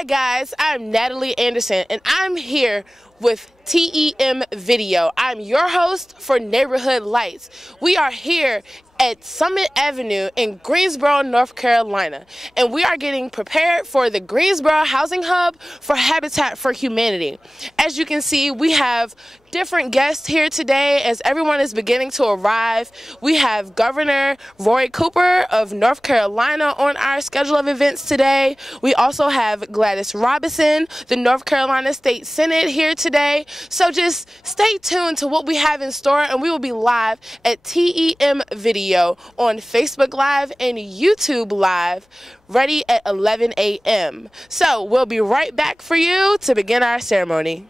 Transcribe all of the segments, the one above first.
Hi guys, I'm Natalie Anderson and I'm here with TEM Video. I'm your host for Neighborhood Lights. We are here at Summit Avenue in Greensboro, North Carolina, and we are getting prepared for the Greensboro Housing Hub for Habitat for Humanity. As you can see, we have different guests here today as everyone is beginning to arrive. We have Governor Roy Cooper of North Carolina on our schedule of events today. We also have Gladys Robinson, the North Carolina State Senate, here today. So just stay tuned to what we have in store, and we will be live at TEM Video on Facebook Live and YouTube Live, ready at 11 a.m. So we'll be right back for you to begin our ceremony.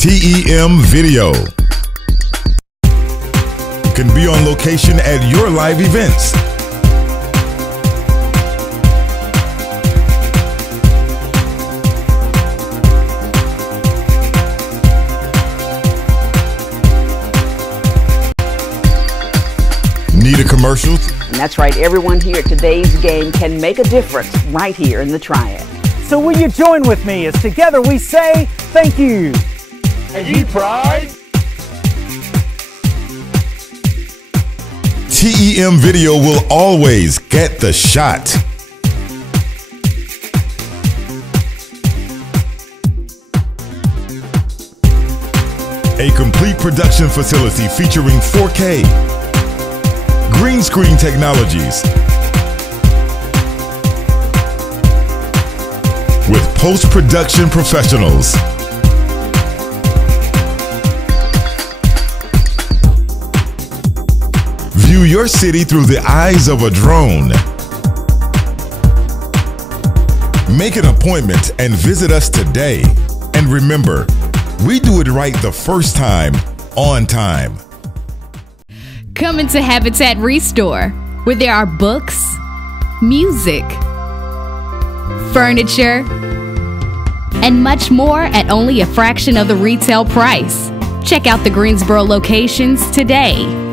TEM Video can be on location at your live events. Need a commercial? And that's right, everyone here at today's game can make a difference right here in the Triad. So will you join with me as together we say thank you. And you pride. TEM Video will always get the shot. A complete production facility featuring 4K, green screen technologies, with post-production professionals. View your city through the eyes of a drone. Make an appointment and visit us today. And remember, we do it right the first time, on time. Come into Habitat Restore, where there are books, music, furniture, and much more at only a fraction of the retail price. Check out the Greensboro locations today.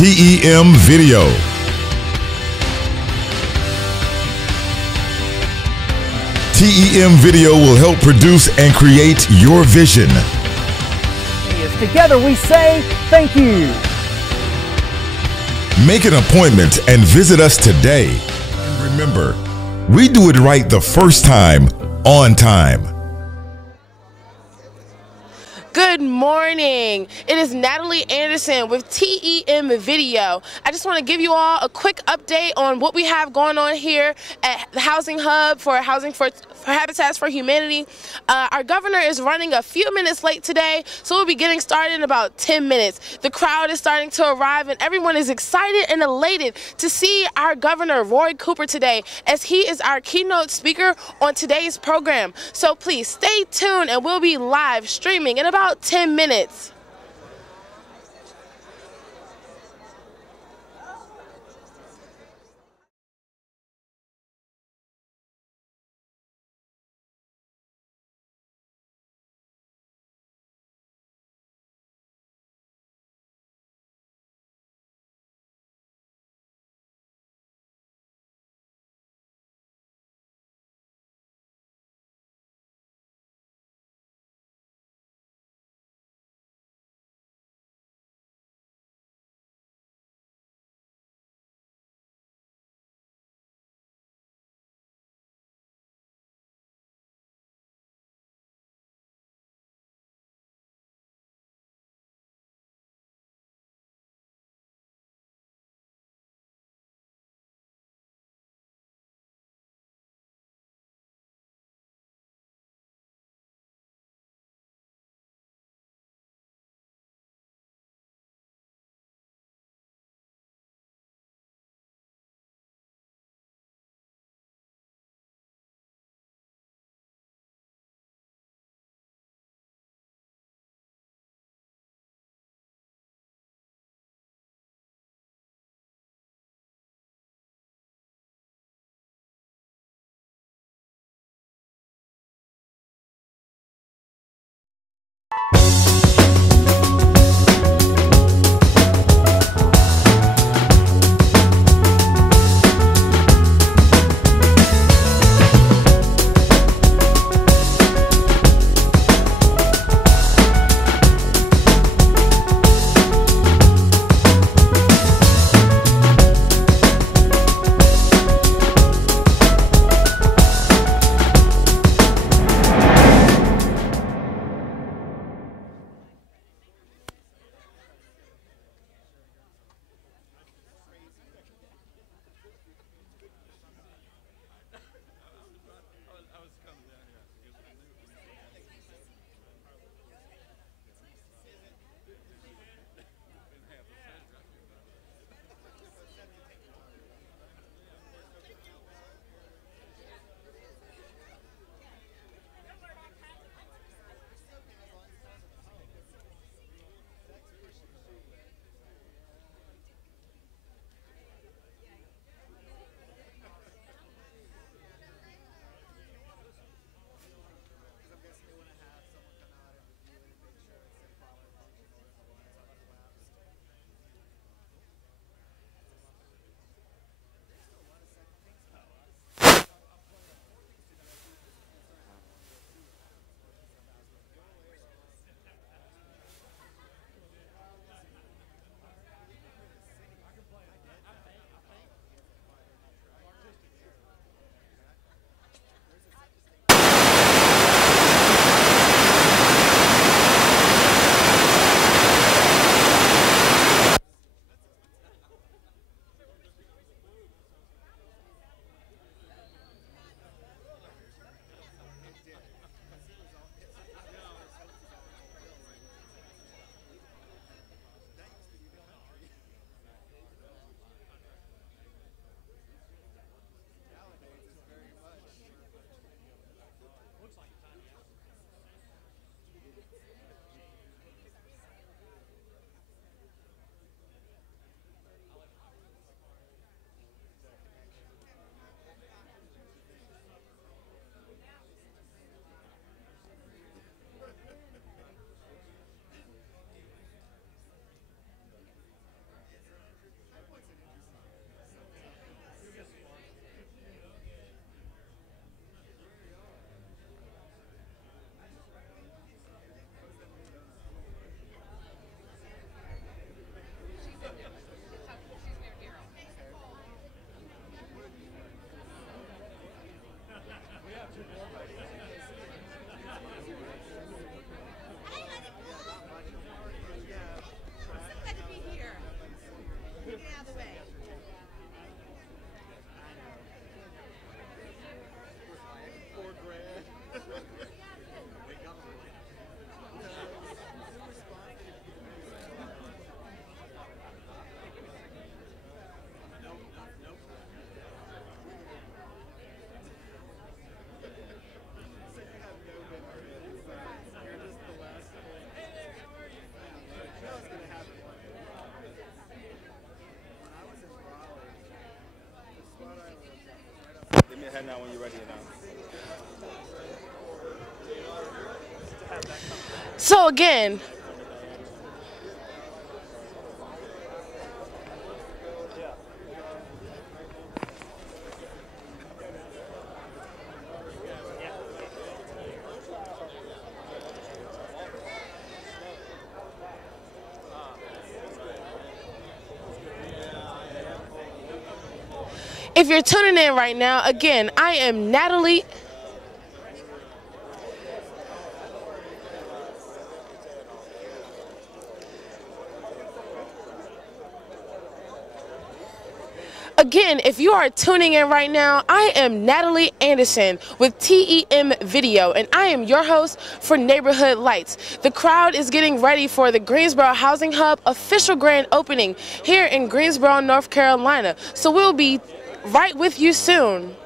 TEM Video. TEM Video will help produce and create your vision. Together we say thank you. Make an appointment and visit us today. And remember, we do it right the first time, on time. Good morning. It is Natalie Anderson with TEM Video. I just want to give you all a quick update on what we have going on here at the Housing Hub for Habitats for Humanity. Our governor is running a few minutes late today, so we'll be getting started in about 10 minutes. The crowd is starting to arrive, and everyone is excited and elated to see our governor, Roy Cooper, today, as he is our keynote speaker on today's program. So please stay tuned, and we'll be live streaming in about 10 minutes. ahead now when you're ready now. So again, if you're tuning in right now, again, I am Natalie. Again, if you are tuning in right now, I am Natalie Anderson with TEM Video, and I am your host for Neighborhood Lights. The crowd is getting ready for the Greensboro Housing Hub official grand opening here in Greensboro, North Carolina. So we'll be right with you soon.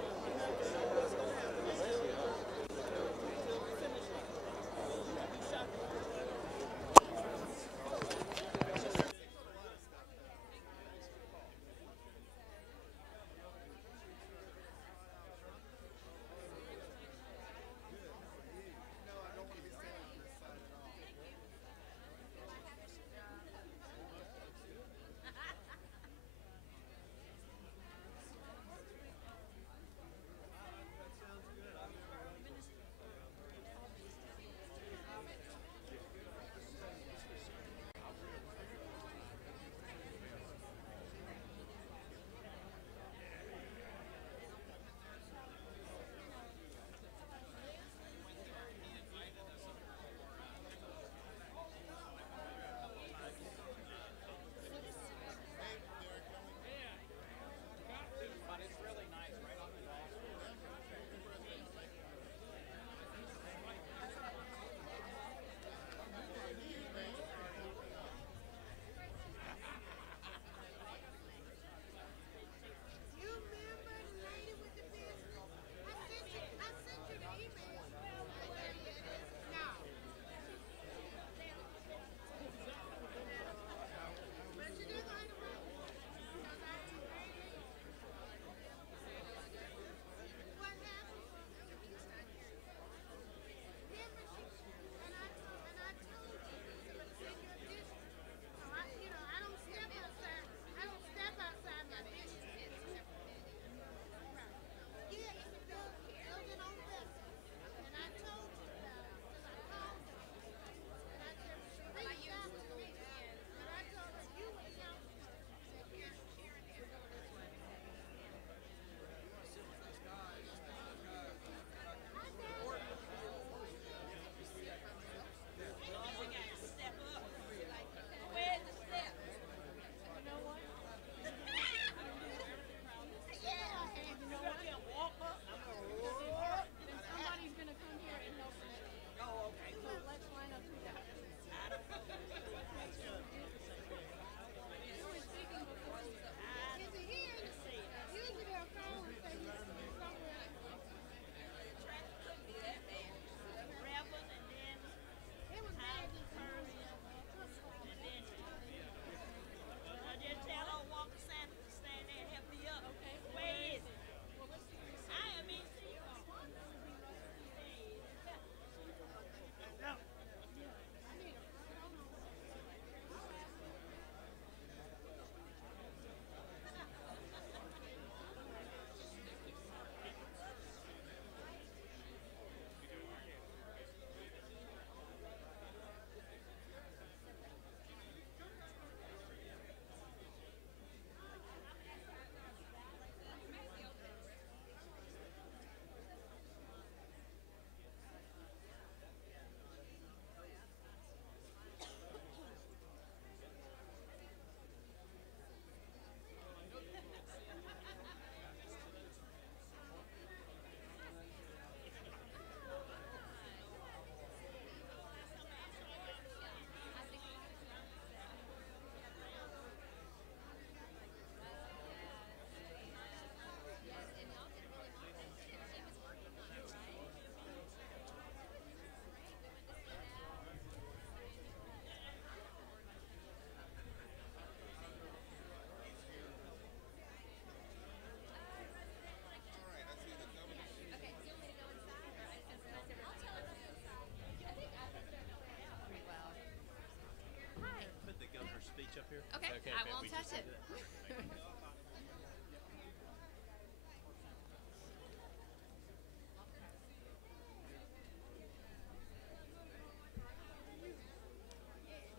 okay? I won't touch it.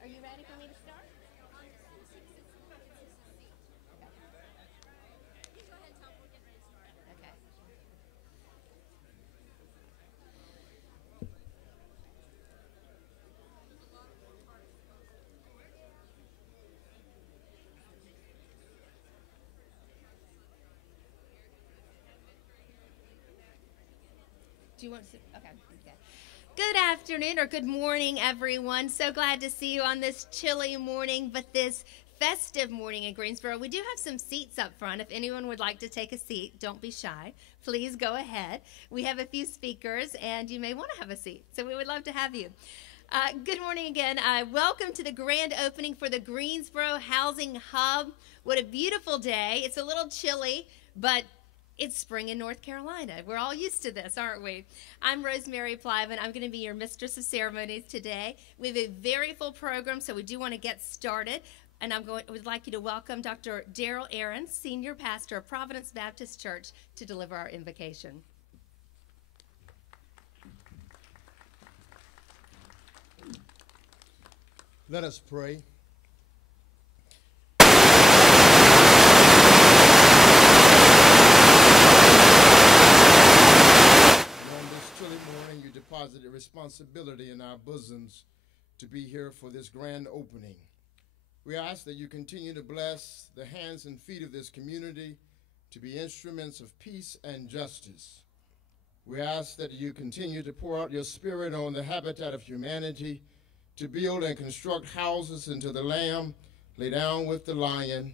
Are you ready for me to start? Okay. You go ahead, Tom. We're getting ready to start. Okay. Do you want to? Okay. Good afternoon or good morning, everyone. So glad to see you on this chilly morning, but this festive morning in Greensboro. We do have some seats up front. If anyone would like to take a seat, don't be shy. Please go ahead. We have a few speakers, and you may want to have a seat, so we would love to have you. Good morning again. Welcome to the grand opening for the Greensboro Housing Hub. What a beautiful day. It's a little chilly, but it's spring in North Carolina. We're all used to this, aren't we? I'm Rosemary Plyven. I'm going to be your mistress of ceremonies today. We have a very full program, so we do want to get started. And would like you to welcome Dr. Daryl Aaron, Senior Pastor of Providence Baptist Church, to deliver our invocation. Let us pray. You deposited responsibility in our bosoms to be here for this grand opening. We ask that you continue to bless the hands and feet of this community to be instruments of peace and justice. We ask that you continue to pour out your spirit on the habitat of humanity to build and construct houses into the Lamb, lay down with the lion,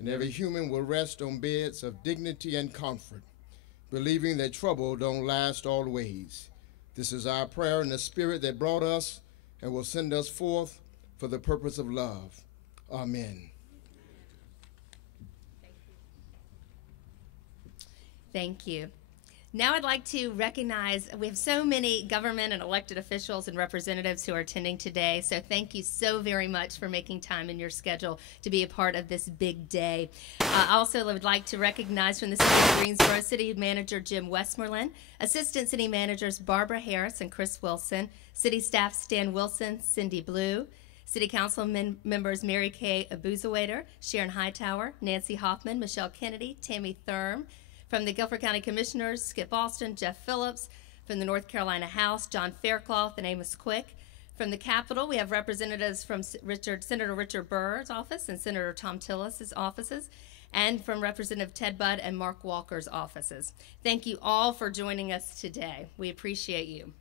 and every human will rest on beds of dignity and comfort, believing that trouble don't last always. This is our prayer in the spirit that brought us and will send us forth for the purpose of love. Amen. Thank you. Now I'd like to recognize, we have so many government and elected officials and representatives who are attending today, so thank you so very much for making time in your schedule to be a part of this big day. I also would like to recognize from the City of Greensboro, City Manager Jim Westmoreland, Assistant City Managers Barbara Harris and Chris Wilson, City Staff Stan Wilson, Cindy Blue, City Council members Mary Kay Abuzawader, Sharon Hightower, Nancy Hoffman, Michelle Kennedy, Tammy Thurm. From the Guilford County Commissioners, Skip Austin, Jeff Phillips. From the North Carolina House, John Faircloth and Amos Quick. From the Capitol, we have representatives from Senator Richard Burr's office and Senator Tom Tillis' offices, and from Representative Ted Budd and Mark Walker's offices. Thank you all for joining us today. We appreciate you.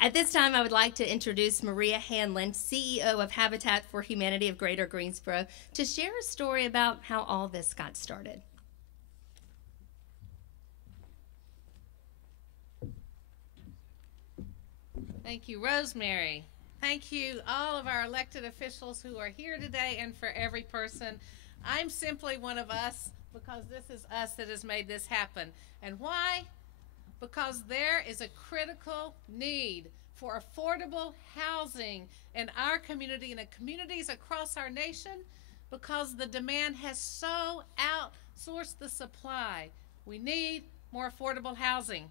At this time, I would like to introduce Maria Hanlon, CEO of Habitat for Humanity of Greater Greensboro, to share a story about how all this got started. Thank you, Rosemary. Thank you, all of our elected officials who are here today, and for every person. I'm simply one of us because this is us that has made this happen. And why? Because there is a critical need for affordable housing in our community and in communities across our nation, because the demand has so outsourced the supply. We need more affordable housing.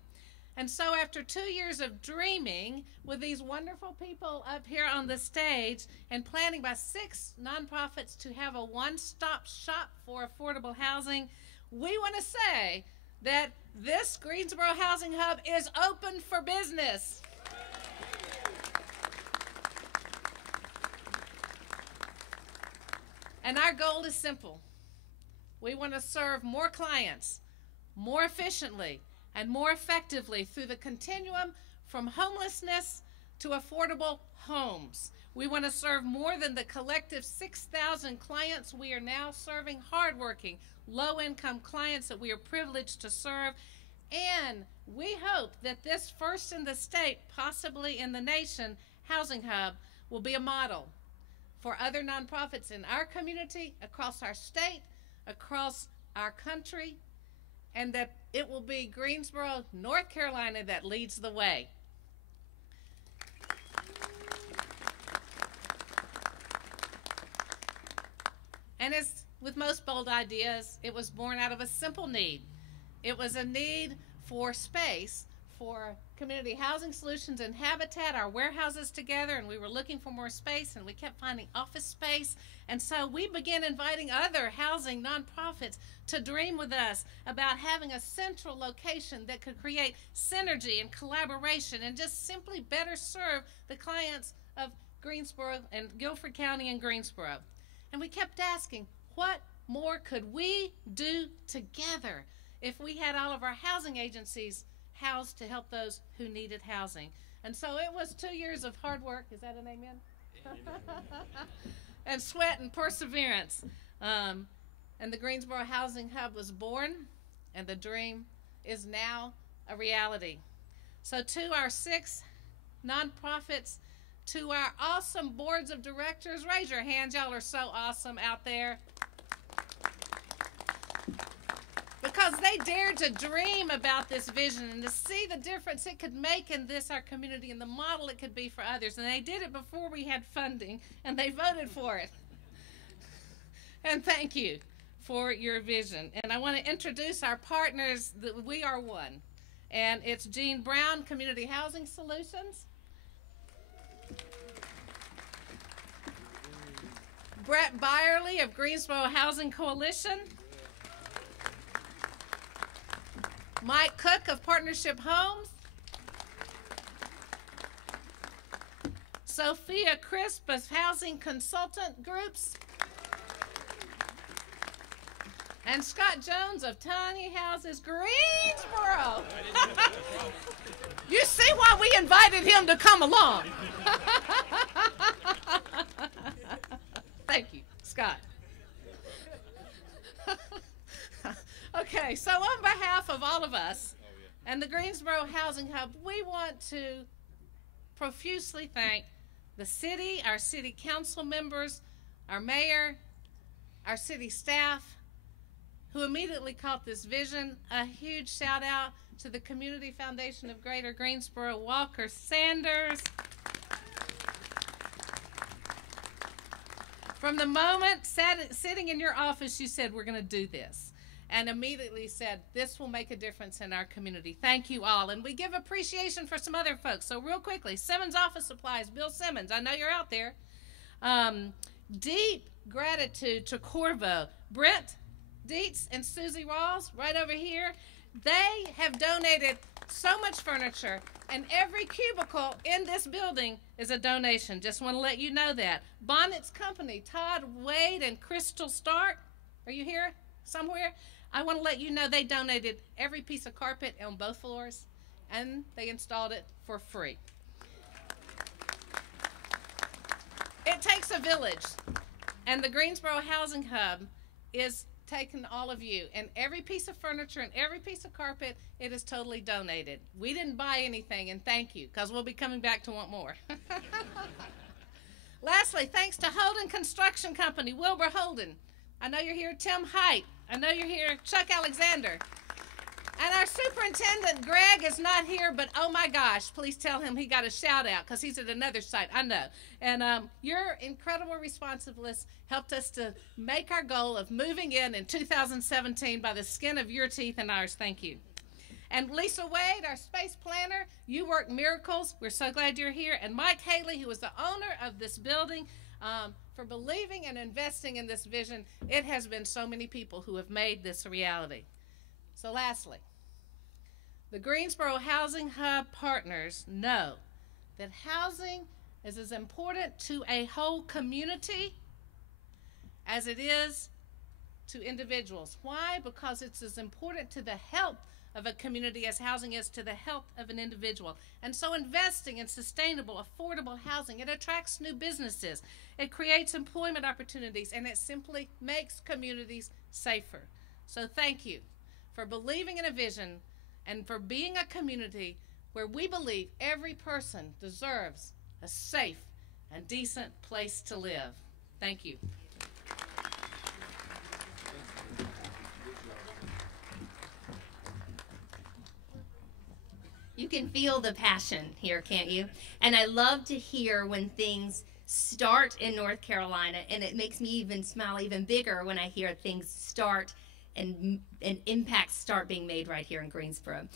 And so after 2 years of dreaming with these wonderful people up here on the stage and planning by 6 nonprofits to have a one-stop shop for affordable housing, we want to say that this Greensboro Housing Hub is open for business. And our goal is simple. We want to serve more clients more efficiently and more effectively through the continuum from homelessness to affordable homes. We want to serve more than the collective 6,000 clients we are now serving, hardworking, low-income clients that we are privileged to serve. And we hope that this first in the state, possibly in the nation, housing hub will be a model for other nonprofits in our community, across our state, across our country, and that it will be Greensboro, North Carolina that leads the way. And as with most bold ideas, it was born out of a simple need. It was a need for space, for community housing solutions and Habitat, our warehouses together, and we were looking for more space, and we kept finding office space. And so we began inviting other housing nonprofits to dream with us about having a central location that could create synergy and collaboration and just simply better serve the clients of Greensboro and Guilford County and Greensboro. And we kept asking, what more could we do together if we had all of our housing agencies housed to help those who needed housing? And so it was 2 years of hard work. Is that an amen? And sweat and perseverance. And the Greensboro Housing Hub was born, and the dream is now a reality. So to our 6 nonprofits, to our awesome boards of directors, raise your hands. Y'all are so awesome out there. Because they dared to dream about this vision and to see the difference it could make in this, our community, and the model it could be for others. And they did it before we had funding, and they voted for it. And thank you for your vision. And I want to introduce our partners. We are one. And it's Jean Brown, Community Housing Solutions. Brett Byerly of Greensboro Housing Coalition. Mike Cook of Partnership Homes. Sophia Crisp of Housing Consultant Groups. And Scott Jones of Tiny Houses Greensboro. You see why we invited him to come along. Thank you, Scott. Okay, so on behalf of all of us and the Greensboro Housing Hub, we want to profusely thank the city, our city council members, our mayor, our city staff, who immediately caught this vision. A huge shout out to the Community Foundation of Greater Greensboro, Walker Sanders. From the moment sitting in your office, you said, we're going to do this. And immediately said, this will make a difference in our community. Thank you all. And we give appreciation for some other folks. So real quickly, Simmons Office Supplies, Bill Simmons, I know you're out there. Deep gratitude to Corvo, Brent Dietz and Susie Rawls, right over here. They have donated so much furniture, and every cubicle in this building is a donation. Just want to let you know that. Bonnet's Company, Todd Wade and Crystal Stark, are you here somewhere? I want to let you know they donated every piece of carpet on both floors, and they installed it for free. It takes a village, and the Greensboro Housing Hub is taking all of you, and every piece of furniture and every piece of carpet, it is totally donated. We didn't buy anything, and thank you, because we'll be coming back to want more. Lastly, thanks to Holden Construction Company, Wilbur Holden. I know you're here, Tim Height. I know you're here, Chuck Alexander. And our superintendent, Greg, is not here, but oh my gosh, please tell him he got a shout out because he's at another site, I know. And your incredible responsiveness helped us to make our goal of moving in 2017 by the skin of your teeth and ours. Thank you. And Lisa Wade, our space planner, you work miracles. We're so glad you're here. And Mike Haley, who is the owner of this building, for believing and investing in this vision. It has been so many people who have made this a reality. So lastly, the Greensboro Housing Hub partners know that housing is as important to a whole community as it is to individuals. Why? Because it's as important to the health of a community as housing is to the health of an individual. And so investing in sustainable, affordable housing, it attracts new businesses, it creates employment opportunities, and it simply makes communities safer. So thank you for believing in a vision and for being a community where we believe every person deserves a safe and decent place to live. Thank you. You can feel the passion here, can't you? And I love to hear when things start in North Carolina, and it makes me even smile even bigger when I hear things start and impacts start being made right here in Greensboro.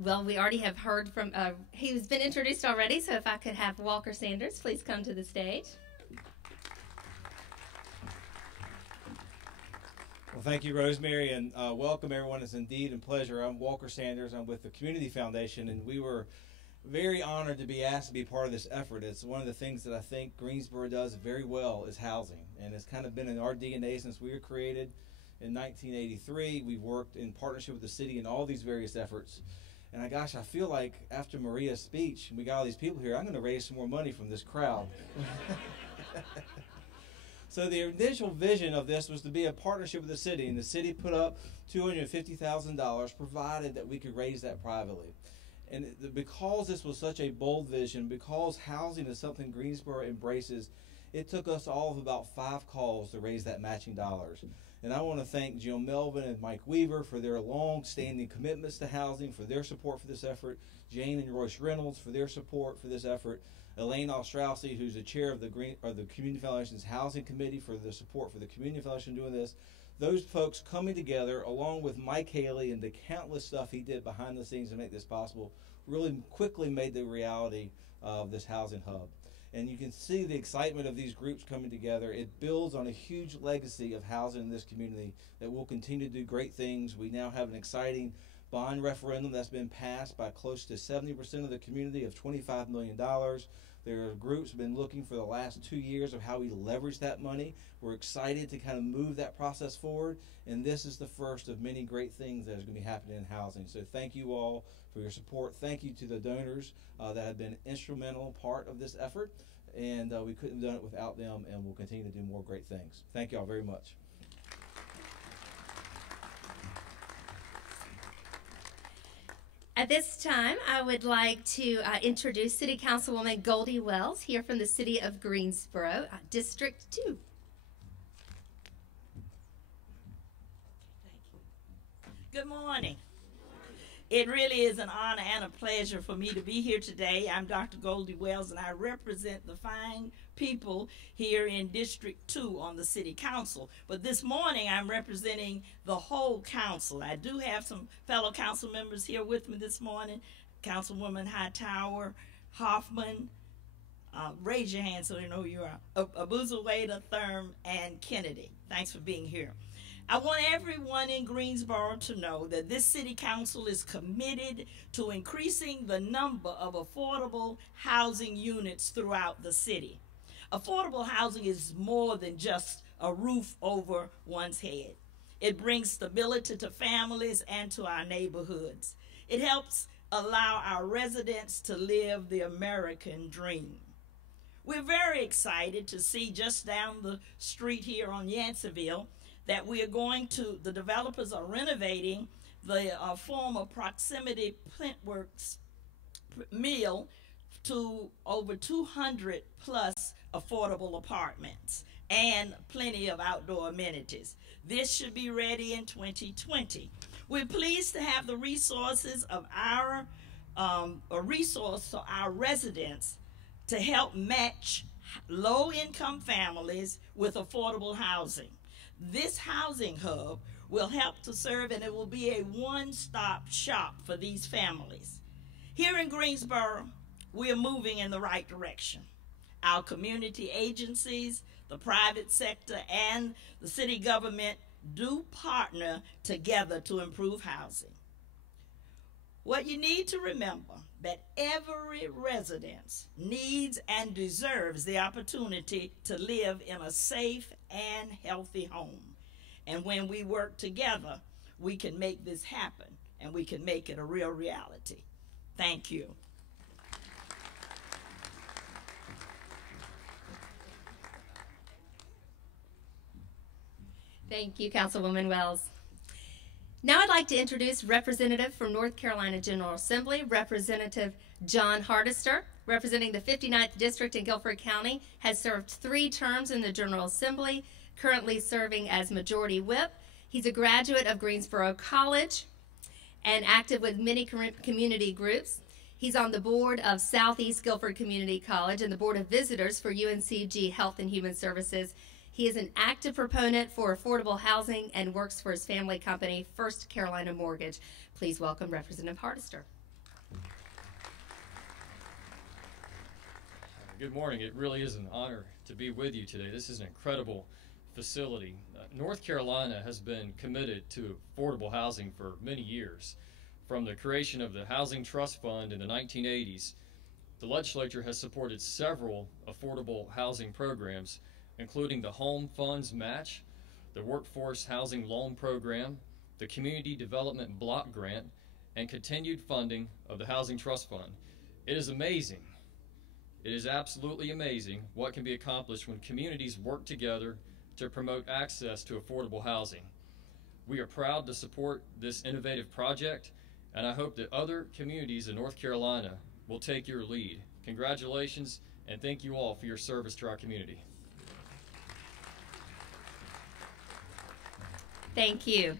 Well, we already have heard from, he's been introduced already, so if I could have Walker Sanders please come to the stage. Well, thank you, Rosemary, and welcome everyone. It's indeed a pleasure. I'm Walker Sanders. I'm with the Community Foundation, and we were very honored to be asked to be part of this effort. It's one of the things that I think Greensboro does very well is housing, and it's kind of been in our DNA since we were created in 1983. We've worked in partnership with the city in all these various efforts. And I feel like after Maria's speech, and we got all these people here, I'm going to raise some more money from this crowd. So the initial vision of this was to be a partnership with the city, and the city put up $250,000, provided that we could raise that privately. And because this was such a bold vision, because housing is something Greensboro embraces, it took us all of about 5 calls to raise that matching dollars. And I want to thank Jill Melvin and Mike Weaver for their long-standing commitments to housing, for their support for this effort, Jane and Royce Reynolds for their support for this effort, Elaine Ostrowski, who's the chair of the Community Foundation's Housing Committee, for the support for the Community Foundation doing this. Those folks coming together, along with Mike Haley and the countless stuff he did behind the scenes to make this possible, really quickly made the reality of this housing hub. And you can see the excitement of these groups coming together. It builds on a huge legacy of housing in this community that will continue to do great things. We now have an exciting bond referendum that's been passed by close to 70% of the community of $25 million. There are groups have been looking for the last 2 years of how we leverage that money. We're excited to kind of move that process forward, and this is the first of many great things that is going to be happening in housing. So thank you all for your support. Thank you to the donors that have been instrumental part of this effort, and we couldn't have done it without them, and we'll continue to do more great things. Thank you all very much. At this time, I would like to introduce City Councilwoman Goldie Wells here from the City of Greensboro, District 2. Thank you. Good morning. It really is an honor and a pleasure for me to be here today. I'm Dr. Goldie Wells, and I represent the fine people here in District 2 on the City Council. But this morning, I'm representing the whole council. I do have some fellow council members here with me this morning. Councilwoman Hightower, Hoffman, raise your hand so you know who you are, Abuzaweda, Thurm, and Kennedy. Thanks for being here. I want everyone in Greensboro to know that this City Council is committed to increasing the number of affordable housing units throughout the city. Affordable housing is more than just a roof over one's head. It brings stability to families and to our neighborhoods. It helps allow our residents to live the American dream. We're very excited to see just down the street here on Yanceyville that we are going to, the developers are renovating the former Proximity Plintworks mill to over 200 plus affordable apartments and plenty of outdoor amenities. This should be ready in 2020. We're pleased to have the resources of our, a resource to our residents to help match low-income families with affordable housing. This housing hub will help to serve, and it will be a one-stop shop for these families. Here in Greensboro, we are moving in the right direction. Our community agencies, the private sector, and the city government do partner together to improve housing. What you need to remember that every resident needs and deserves the opportunity to live in a safe and healthy home. And when we work together, we can make this happen, and we can make it a real reality. Thank you. Thank you, Councilwoman Wells. Now I'd like to introduce Representative from North Carolina General Assembly, Representative John Hardister, representing the 59th District in Guilford County, has served 3 terms in the General Assembly, currently serving as Majority Whip. He's a graduate of Greensboro College and active with many community groups. He's on the board of Southeast Guilford Community College and the board of visitors for UNCG Health and Human Services. He is an active proponent for affordable housing and works for his family company, First Carolina Mortgage. Please welcome Representative Hardister. Good morning. It really is an honor to be with you today. This is an incredible facility. North Carolina has been committed to affordable housing for many years. From the creation of the Housing Trust Fund in the 1980s, the legislature has supported several affordable housing programs, including the Home Funds Match, the Workforce Housing Loan Program, the Community Development Block Grant, and continued funding of the Housing Trust Fund. It is amazing. It is absolutely amazing what can be accomplished when communities work together to promote access to affordable housing. We are proud to support this innovative project, and I hope that other communities in North Carolina will take your lead. Congratulations, and thank you all for your service to our community. Thank you.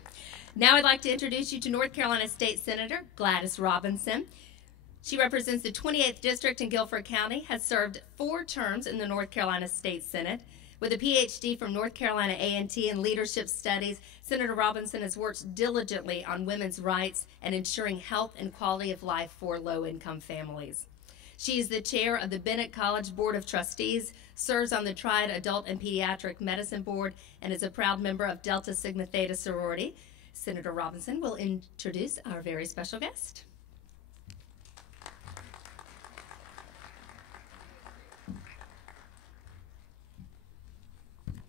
Now I'd like to introduce you to North Carolina State Senator Gladys Robinson. She represents the 28th District in Guilford County, has served 4 terms in the North Carolina State Senate. With a PhD from North Carolina A&T in leadership studies, Senator Robinson has worked diligently on women's rights and ensuring health and quality of life for low-income families. She is the chair of the Bennett College Board of Trustees, serves on the Triad Adult and Pediatric Medicine Board, and is a proud member of Delta Sigma Theta sorority. Senator Robinson will introduce our very special guest.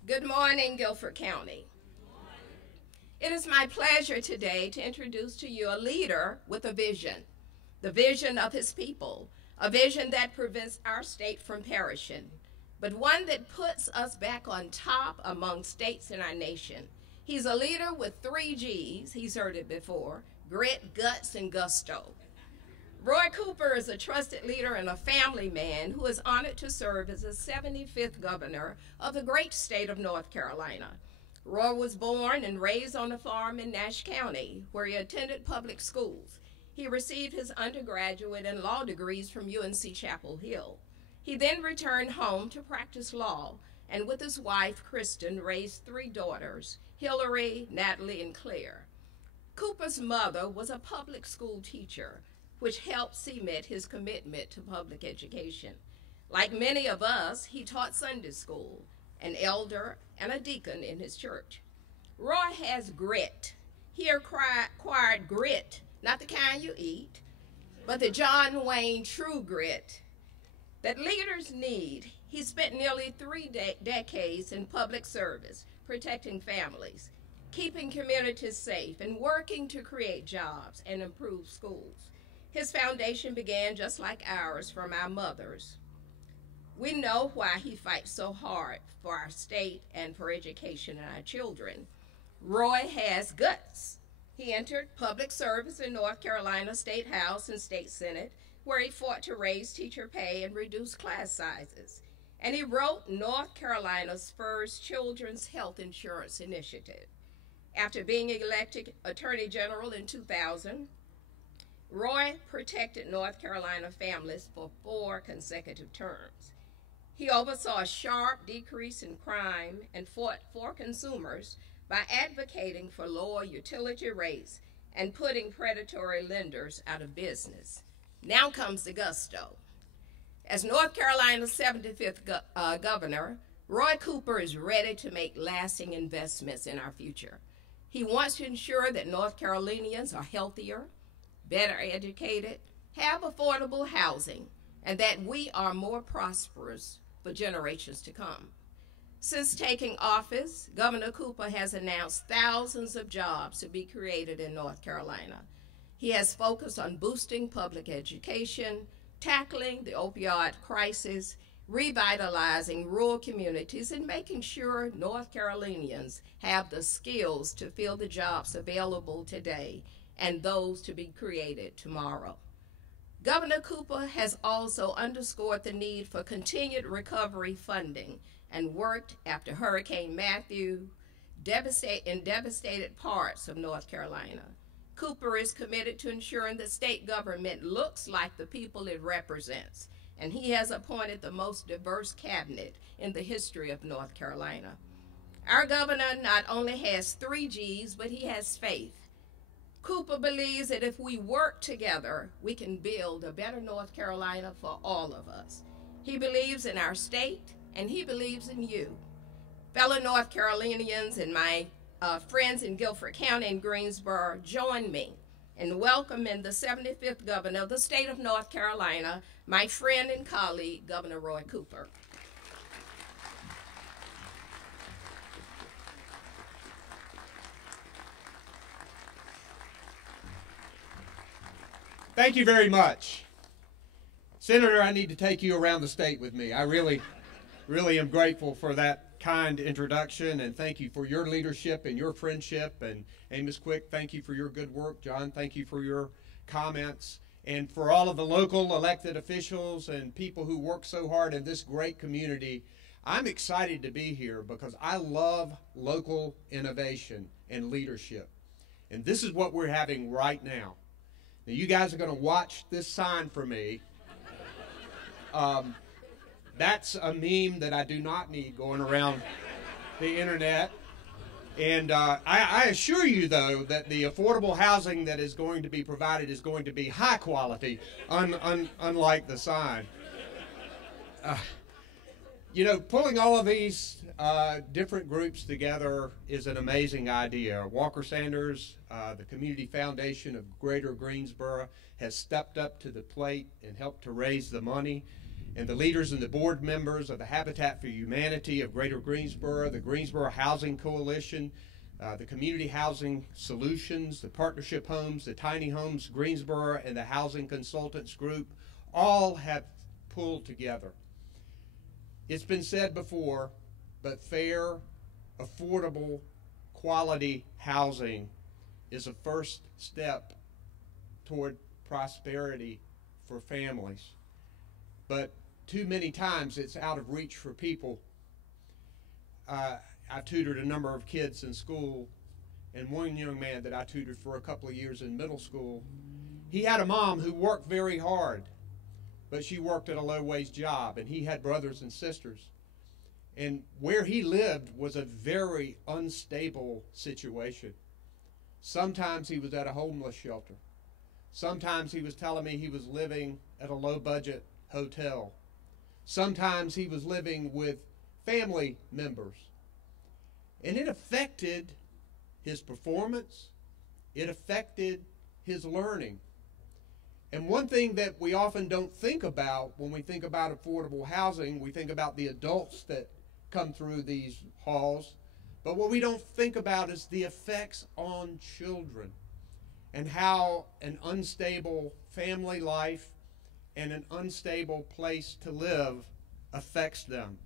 Good morning, Guilford County. It is my pleasure today to introduce to you a leader with a vision, the vision of his people, a vision that prevents our state from perishing, but one that puts us back on top among states in our nation. He's a leader with 3 G's, he's heard it before, grit, guts, and gusto. Roy Cooper is a trusted leader and a family man who is honored to serve as the 75th governor of the great state of North Carolina. Roy was born and raised on a farm in Nash County, where he attended public schools. He received his undergraduate and law degrees from UNC Chapel Hill. He then returned home to practice law, and with his wife, Kristen, raised 3 daughters, Hillary, Natalie, and Claire. Cooper's mother was a public school teacher, which helped cement his commitment to public education. Like many of us, he taught Sunday school, an elder and a deacon in his church. Roy has grit. He acquired grit, not the kind you eat, but the John Wayne true grit that leaders need. He spent nearly 3 decades in public service, protecting families, keeping communities safe, and working to create jobs and improve schools. His foundation began just like ours from our mothers. We know why he fights so hard for our state and for education and our children. Roy has guts. He entered public service in North Carolina State House and State Senate, where he fought to raise teacher pay and reduce class sizes. And he wrote North Carolina's first children's health insurance initiative. After being elected Attorney General in 2000, Roy protected North Carolina families for 4 consecutive terms. He oversaw a sharp decrease in crime and fought for consumers by advocating for lower utility rates and putting predatory lenders out of business. Now comes the gusto. As North Carolina's 75th governor, Roy Cooper is ready to make lasting investments in our future. He wants to ensure that North Carolinians are healthier, better educated, have affordable housing, and that we are more prosperous for generations to come. Since taking office, Governor Cooper has announced thousands of jobs to be created in North Carolina. He has focused on boosting public education, tackling the opioid crisis, revitalizing rural communities, and making sure North Carolinians have the skills to fill the jobs available today and those to be created tomorrow. Governor Cooper has also underscored the need for continued recovery funding and worked after Hurricane Matthew in devastated parts of North Carolina. Cooper is committed to ensuring the state government looks like the people it represents, and he has appointed the most diverse cabinet in the history of North Carolina. Our governor not only has 3 G's, but he has faith. Cooper believes that if we work together, we can build a better North Carolina for all of us. He believes in our state, and he believes in you. Fellow North Carolinians and my friends in Guilford County and Greensboro, join me in welcoming the 75th governor of the state of North Carolina, my friend and colleague, Governor Roy Cooper. Thank you very much. Senator, I need to take you around the state with me. I really am grateful for that kind introduction, and thank you for your leadership and your friendship. And Amos Quick, thank you for your good work. John, thank you for your comments. And for all of the local elected officials and people who work so hard in this great community, I'm excited to be here because I love local innovation and leadership. And this is what we're having right now. Now, you guys are going to watch this sign for me. That's a meme that I do not need going around the internet. And I assure you, though, that the affordable housing that is going to be provided is going to be high quality, unlike the sign. You know, pulling all of these different groups together is an amazing idea. Walker Sanders, the Community Foundation of Greater Greensboro, has stepped up to the plate and helped to raise the money. And the leaders and the board members of the Habitat for Humanity of Greater Greensboro, the Greensboro Housing Coalition, the Community Housing Solutions, the Partnership Homes, the Tiny Homes Greensboro, and the Housing Consultants Group all have pulled together. It's been said before, but fair, affordable, quality housing is a first step toward prosperity for families. But too many times it's out of reach for people. I tutored a number of kids in school, and one young man that I tutored for a couple of years in middle school, he had a mom who worked very hard, but she worked at a low-wage job, and he had brothers and sisters. And where he lived was a very unstable situation. Sometimes he was at a homeless shelter. Sometimes he was telling me he was living at a low-budget hotel. Sometimes he was living with family members. And it affected his performance. It affected his learning. And one thing that we often don't think about when we think about affordable housing, we think about the adults that come through these halls, but what we don't think about is the effects on children and how an unstable family life and an unstable place to live affects them.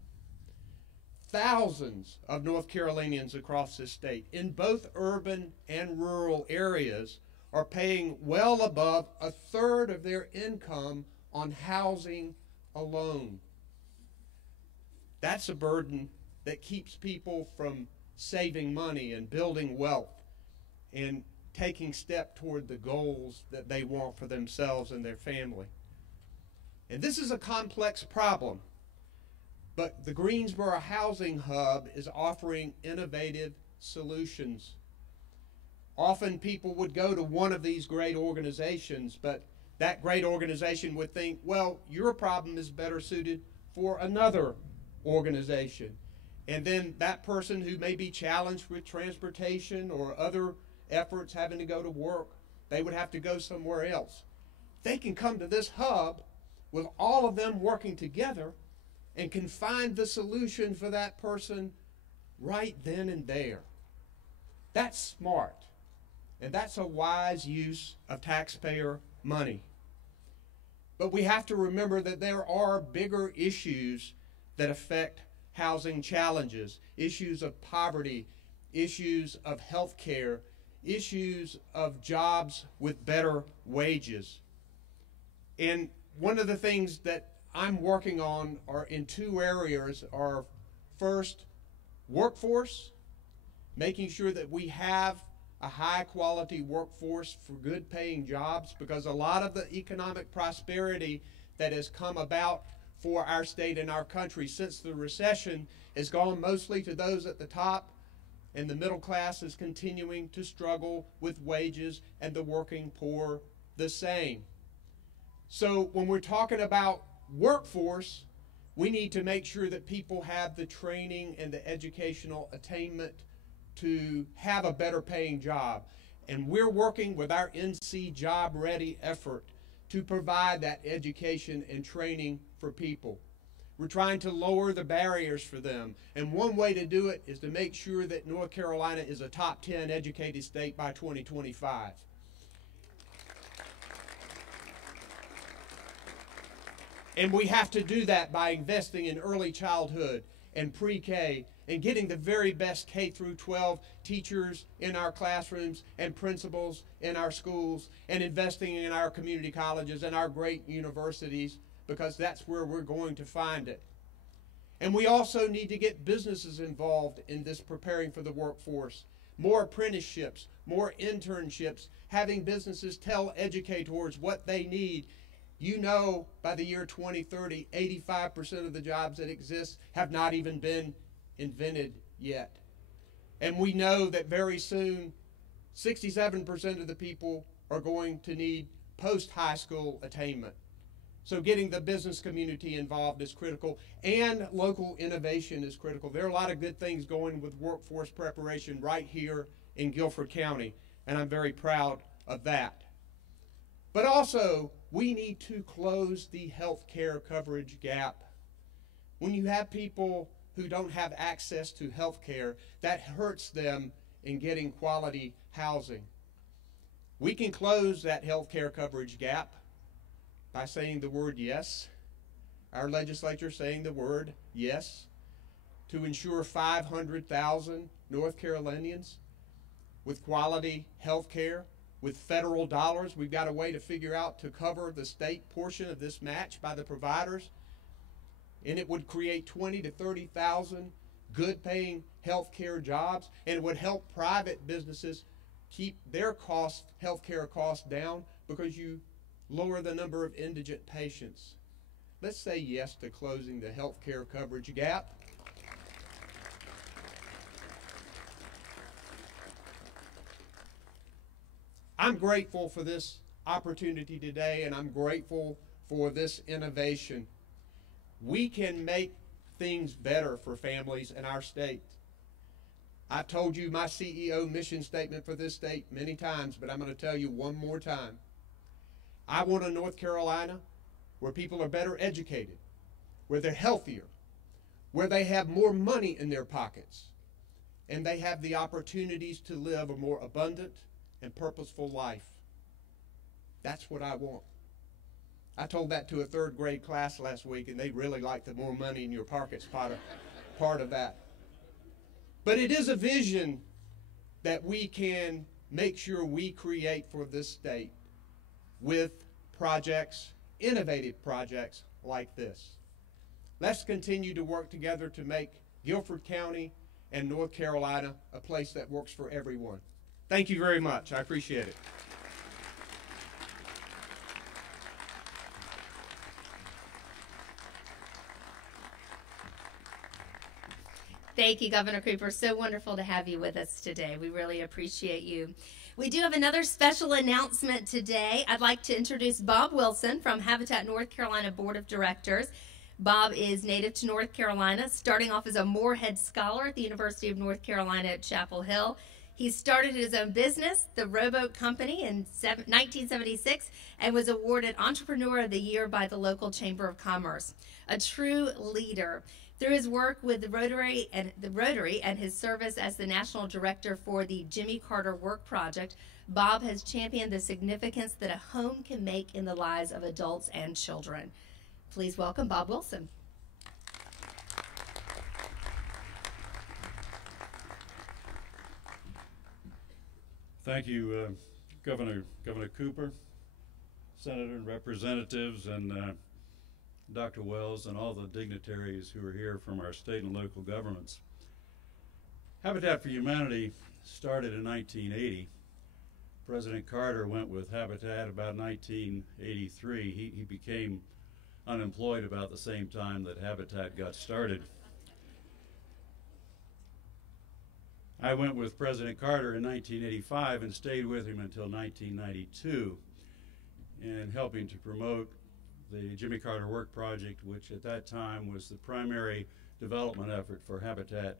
Thousands of North Carolinians across this state, in both urban and rural areas, are paying well above a third of their income on housing alone. That's a burden that keeps people from saving money and building wealth and taking step toward the goals that they want for themselves and their family. And this is a complex problem, but the Greensboro Housing Hub is offering innovative solutions. Often people would go to one of these great organizations, but that great organization would think, well, your problem is better suited for another organization. And then that person who may be challenged with transportation or other efforts having to go to work, they would have to go somewhere else. They can come to this hub with all of them working together and can find the solution for that person right then and there. That's smart. And that's a wise use of taxpayer money. But we have to remember that there are bigger issues that affect housing challenges, issues of poverty, issues of health care, issues of jobs with better wages. And one of the things that I'm working on are in two areas are first, workforce, making sure that we have a high-quality workforce for good-paying jobs, because a lot of the economic prosperity that has come about for our state and our country since the recession has gone mostly to those at the top, and the middle class is continuing to struggle with wages, and the working poor the same. So when we're talking about workforce, we need to make sure that people have the training and the educational attainment to have a better paying job. And we're working with our NC Job Ready effort to provide that education and training for people. We're trying to lower the barriers for them. And one way to do it is to make sure that North Carolina is a top 10 educated state by 2025. And we have to do that by investing in early childhood and pre-K and getting the very best K through 12 teachers in our classrooms and principals in our schools, and investing in our community colleges and our great universities, because that's where we're going to find it. And we also need to get businesses involved in this preparing for the workforce. More apprenticeships, more internships, having businesses tell educators what they need. You know, by the year 2030, 85% of the jobs that exist have not even been invented yet. And we know that very soon, 67% of the people are going to need post-high school attainment. So getting the business community involved is critical, and local innovation is critical. There are a lot of good things going with workforce preparation right here in Guilford County, and I'm very proud of that. But also, we need to close the health care coverage gap. When you have people who don't have access to health care, that hurts them in getting quality housing. We can close that health care coverage gap by saying the word yes. Our legislature saying the word yes to ensure 500,000 North Carolinians with quality health care. With federal dollars, we've got a way to figure out to cover the state portion of this match by the providers. And it would create 20 to 30,000 good-paying health care jobs, and it would help private businesses keep their costs, health care costs down, because you lower the number of indigent patients. Let's say yes to closing the health care coverage gap. I'm grateful for this opportunity today, and I'm grateful for this innovation. We can make things better for families in our state. I've told you my CEO mission statement for this state many times, but I'm going to tell you one more time. I want a North Carolina where people are better educated, where they're healthier, where they have more money in their pockets, and they have the opportunities to live a more abundant and purposeful life. That's what I want. I told that to a third grade class last week, and they really liked the more money in your pockets part of that. But it is a vision that we can make sure we create for this state with projects, innovative projects like this. Let's continue to work together to make Guilford County and North Carolina a place that works for everyone. Thank you very much. I appreciate it. Thank you, Governor Cooper. So wonderful to have you with us today. We really appreciate you. We do have another special announcement today. I'd like to introduce Bob Wilson from Habitat North Carolina Board of Directors. Bob is native to North Carolina, starting off as a Moorhead Scholar at the University of North Carolina at Chapel Hill. He started his own business, the Rowboat Company, in 1976 and was awarded Entrepreneur of the Year by the local Chamber of Commerce. A true leader. Through his work with the Rotary and his service as the National Director for the Jimmy Carter Work Project, Bob has championed the significance that a home can make in the lives of adults and children. Please welcome Bob Wilson. Thank you, Governor Cooper, Senator and Representatives, and Dr. Wells, and all the dignitaries who are here from our state and local governments. Habitat for Humanity started in 1980. President Carter went with Habitat about 1983. He became unemployed about the same time that Habitat got started. I went with President Carter in 1985 and stayed with him until 1992 in helping to promote the Jimmy Carter Work Project, which at that time was the primary development effort for Habitat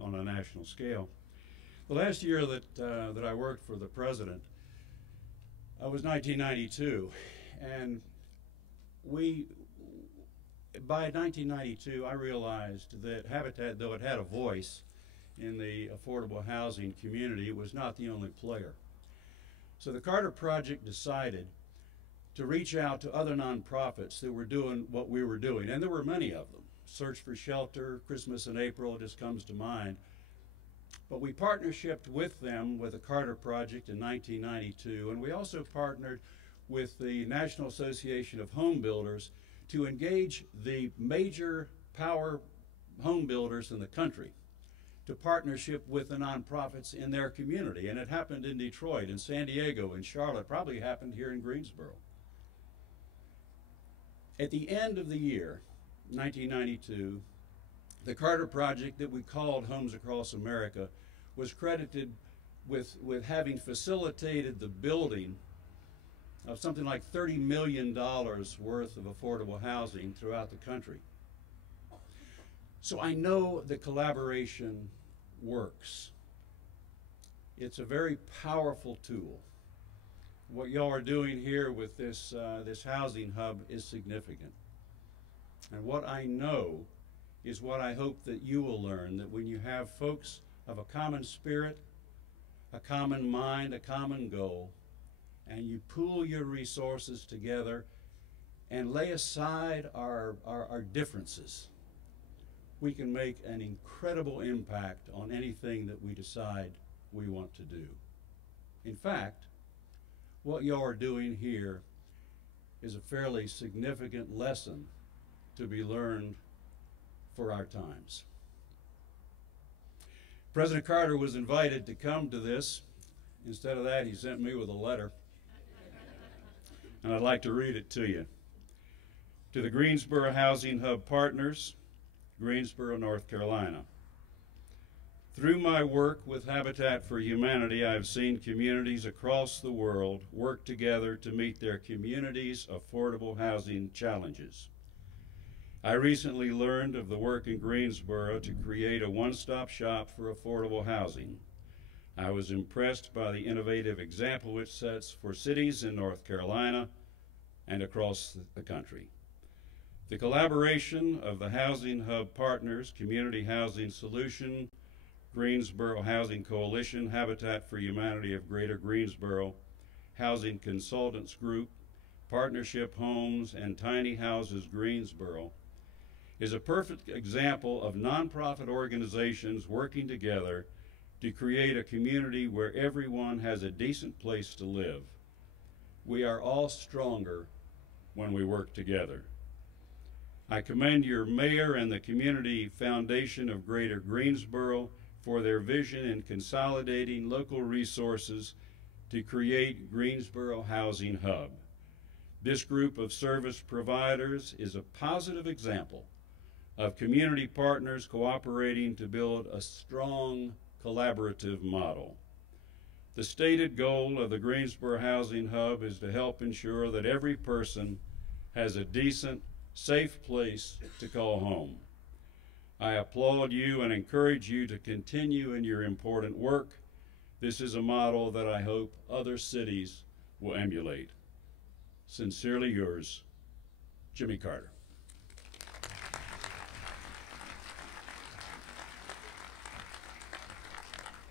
on a national scale. The last year that I worked for the president was 1992, and by 1992 I realized that Habitat, though it had a voice in the affordable housing community, it was not the only player. So the Carter Project decided to reach out to other nonprofits that were doing what we were doing, and there were many of them. Search for Shelter, Christmas in April just comes to mind. But we partnershiped with them with the Carter Project in 1992, and we also partnered with the National Association of Home Builders to engage the major power home builders in the country to partnership with the nonprofits in their community. And it happened in Detroit, in San Diego, in Charlotte, probably happened here in Greensboro. At the end of the year, 1992, the Carter Project that we called Homes Across America was credited with having facilitated the building of something like $30 million worth of affordable housing throughout the country. So I know that collaboration works. It's a very powerful tool. What y'all are doing here with this housing hub is significant. And what I know is what I hope that you will learn, that when you have folks of a common spirit, a common mind, a common goal, and you pool your resources together and lay aside our differences, we can make an incredible impact on anything that we decide we want to do. In fact, what y'all are doing here is a fairly significant lesson to be learned for our times. President Carter was invited to come to this. Instead of that, he sent me with a letter. And I'd like to read it to you. To the Greensboro Housing Hub Partners, Greensboro, North Carolina. Through my work with Habitat for Humanity, I've seen communities across the world work together to meet their communities' affordable housing challenges. I recently learned of the work in Greensboro to create a one-stop shop for affordable housing. I was impressed by the innovative example it sets for cities in North Carolina and across the country. The collaboration of the Housing Hub Partners, Community Housing Solution, Greensboro Housing Coalition, Habitat for Humanity of Greater Greensboro, Housing Consultants Group, Partnership Homes, and Tiny Houses Greensboro is a perfect example of nonprofit organizations working together to create a community where everyone has a decent place to live. We are all stronger when we work together. I commend your mayor and the Community Foundation of Greater Greensboro for their vision in consolidating local resources to create Greensboro Housing Hub. This group of service providers is a positive example of community partners cooperating to build a strong collaborative model. The stated goal of the Greensboro Housing Hub is to help ensure that every person has a decent, safe place to call home. I applaud you and encourage you to continue in your important work. This is a model that I hope other cities will emulate. Sincerely yours, Jimmy Carter.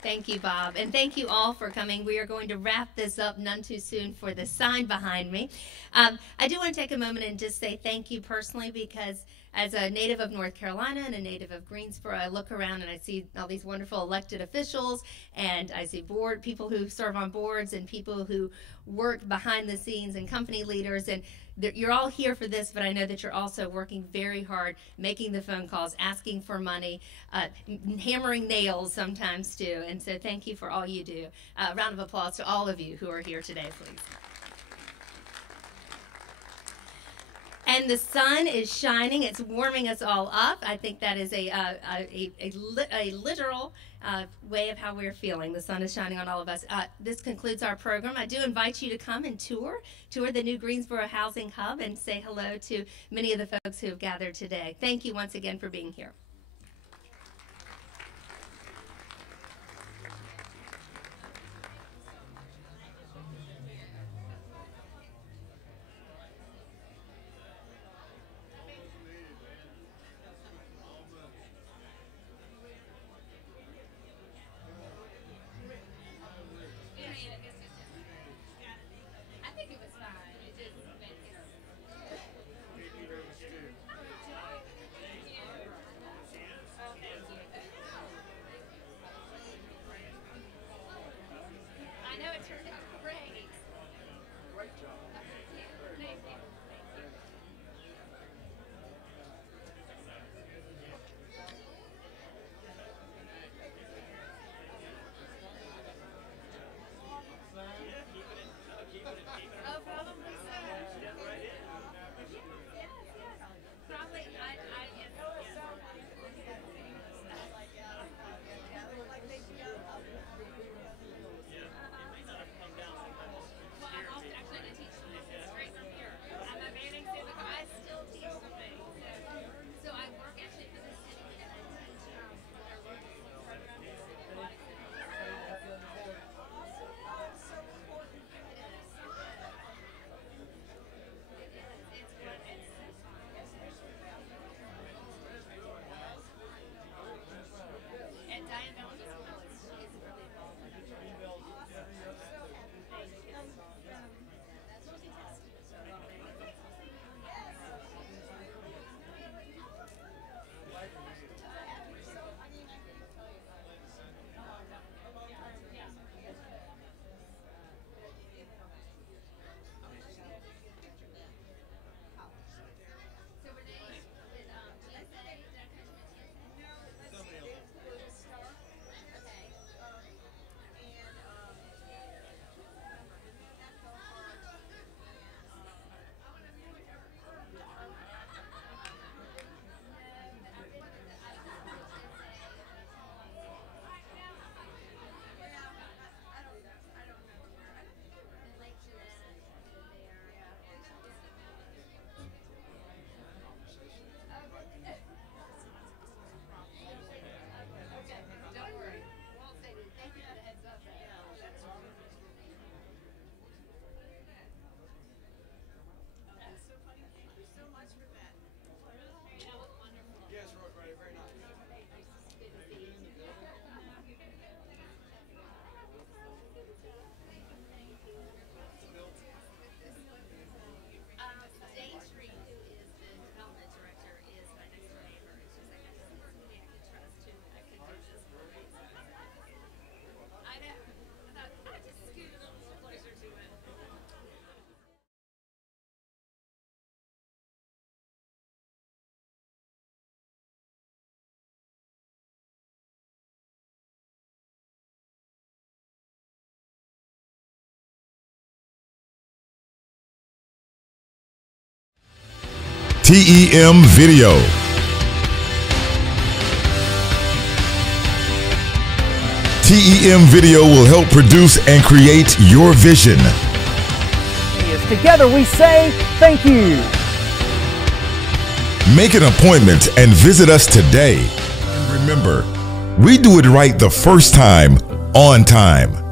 Thank you, Bob, and thank you all for coming. We are going to wrap this up none too soon for the sign behind me. I do want to take a moment and just say thank you personally, because As a native of North Carolina and a native of Greensboro, I look around and I see all these wonderful elected officials, and I see people who serve on boards and people who work behind the scenes and company leaders, and you're all here for this, but I know that you're also working very hard, making the phone calls, asking for money, hammering nails sometimes too, and so thank you for all you do. A round of applause to all of you who are here today, please. And the sun is shining. It's warming us all up. I think that is a literal way of how we're feeling. The sun is shining on all of us. This concludes our program. I do invite you to come and tour the new Greensboro Housing Hub and say hello to many of the folks who have gathered today. Thank you once again for being here. TEM Video. TEM Video will help produce and create your vision. Together we say thank you. Make an appointment and visit us today. And remember, we do it right the first time, on time.